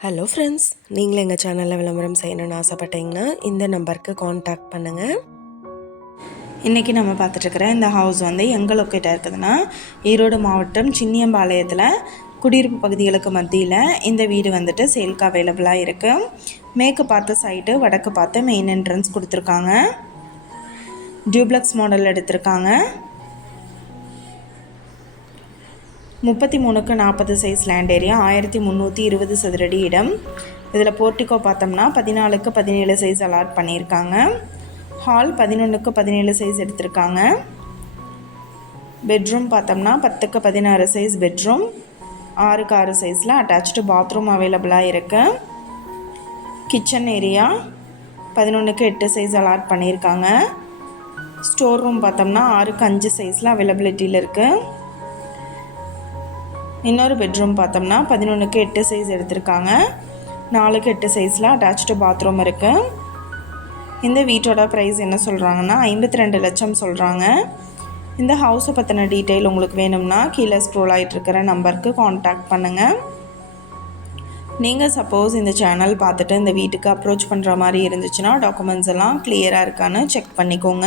Hello friends நீங்களும் எங்கள் சேனலில் விளம்பரம் செய்யணும்னு ஆசைப்பட்டீங்கன்னா இந்த நம்பருக்கு காண்டாக்ட் பண்ணுங்கள் இன்றைக்கி நம்ம பார்த்துட்ருக்கிற இந்த ஹவுஸ் வந்து எங்கே லொக்கேட்டாக இருக்குதுன்னா ஈரோடு மாவட்டம் சின்னியம்பாளையத்தில் குடியிருப்பு பகுதிகளுக்கு மத்தியில் இந்த வீடு வந்துட்டு சேல்க்கு அவைலபிளாக இருக்குது மேற்கு பார்த்த சைட்டு வடக்கு பார்த்து மெயின் என்ட்ரன்ஸ் கொடுத்துருக்காங்க. டியூப்ளக்ஸ் மாடல் எடுத்திருக்காங்க. முப்பத்தி மூணுக்கு நாற்பது சைஸ் லேண்ட் ஏரியா ஆயிரத்தி முந்நூற்றி இருபது சதுரடி இடம். இதில் போர்ட்டிகோ பார்த்தோம்னா பதினாலுக்கு பதினேழு சைஸ் அலாட் பண்ணியிருக்காங்க. ஹால் பதினொன்றுக்கு பதினேழு சைஸ் எடுத்திருக்காங்க. பெட்ரூம் பார்த்தோம்னா பத்துக்கு பதினாறு சைஸ் பெட்ரூம் ஆறுக்கு ஆறு சைஸில் அட்டாச்சு பாத்ரூம் அவைலபிளாக இருக்கு. கிச்சன் ஏரியா பதினொன்றுக்கு எட்டு சைஸ் அலாட் பண்ணியிருக்காங்க. ஸ்டோர் ரூம் பார்த்தோம்னா ஆறுக்கு அஞ்சு சைஸில் அவைலபிலிட்டியில் இருக்குது இன்னொரு பெட்ரூம் பார்த்தோம்னா பதினொன்றுக்கு எட்டு சைஸ் எடுத்திருக்காங்க. நாலுக்கு எட்டு சைஸில் அட்டாச்சு பாத்ரூம் இருக்குது இந்த வீட்டோட ப்ரைஸ் என்ன சொல்கிறாங்கன்னா ஐம்பத்தி ரெண்டு லட்சம் சொல்கிறாங்க இந்த ஹவுஸை பற்றின டீட்டெயில் உங்களுக்கு வேணும்னா கீழே ஸ்க்ரோல் ஆகிட்டு இருக்கிற நம்பருக்கு காண்டாக்ட் பண்ணுங்கள் நீங்கள் சப்போஸ் இந்த சேனல் பார்த்துட்டு இந்த வீட்டுக்கு அப்ரோச் பண்ணுற மாதிரி இருந்துச்சுன்னா டாக்குமெண்ட்ஸ் எல்லாம் கிளியராக இருக்கான்னு செக் பண்ணிக்கோங்க.